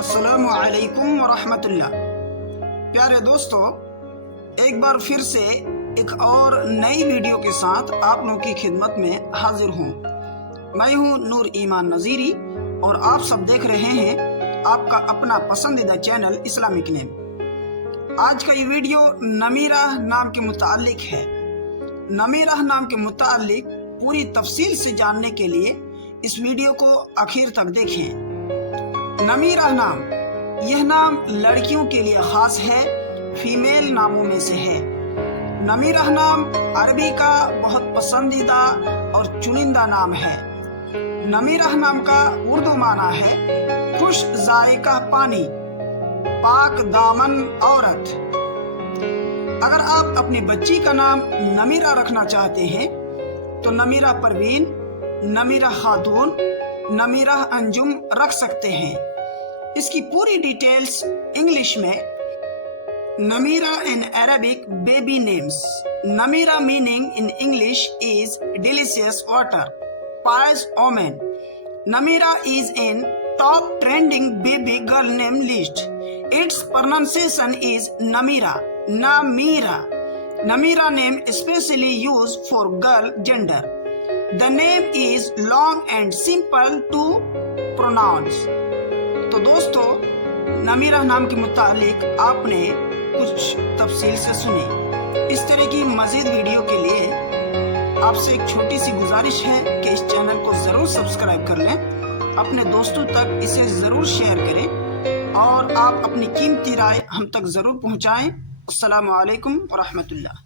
السلام علیکم ورحمۃ اللہ۔ پیارے دوستو، ایک بار پھر سے ایک اور نئی ویڈیو کے ساتھ آپ لوگوں کی خدمت میں حاضر ہوں۔ میں ہوں نور ایمان نذیری اور آپ سب دیکھ رہے ہیں آپ کا اپنا پسندیدہ چینل اسلامک نیم۔ آج کا یہ ویڈیو نمیرہ نام کے متعلق ہے۔ نمیرہ نام کے متعلق پوری تفصیل سے جاننے کے لیے اس ویڈیو کو آخر تک دیکھیں۔ نمیرہ نام، یہ نام لڑکیوں کے لیے خاص ہے، فیمیل ناموں میں سے ہے۔ نمیرہ نام عربی کا بہت پسندیدہ اور چنندہ نام ہے۔ نمیرہ نام کا اردو معنی ہے خوش ذائقہ پانی، پاک دامن عورت۔ اگر آپ اپنی بچی کا نام نمیرہ رکھنا چاہتے ہیں تو نمیرہ پروین، نمیرہ خاتون، نمیرہ انجم رکھ سکتے ہیں۔ اس کی پوری ڈیٹیلز انگلش میں۔ Nimra in Arabic baby names. Namira meaning in English is delicious water, pious omen. Namira is in top trending baby girl name list. Its pronunciation is Namira, Namira. Namira name especially used for girl gender. The name is long and simple to pronounce. تو دوستو، نمیرہ نام کے متعلق آپ نے کچھ تفصیل سے سنی۔ اس طرح کی مزید ویڈیو کے لیے آپ سے ایک چھوٹی سی گزارش ہے کہ اس چینل کو ضرور سبسکرائب کر لیں، اپنے دوستوں تک اسے ضرور شیئر کریں اور آپ اپنی قیمتی رائے ہم تک ضرور پہنچائیں۔ السلام علیکم ورحمۃ اللہ۔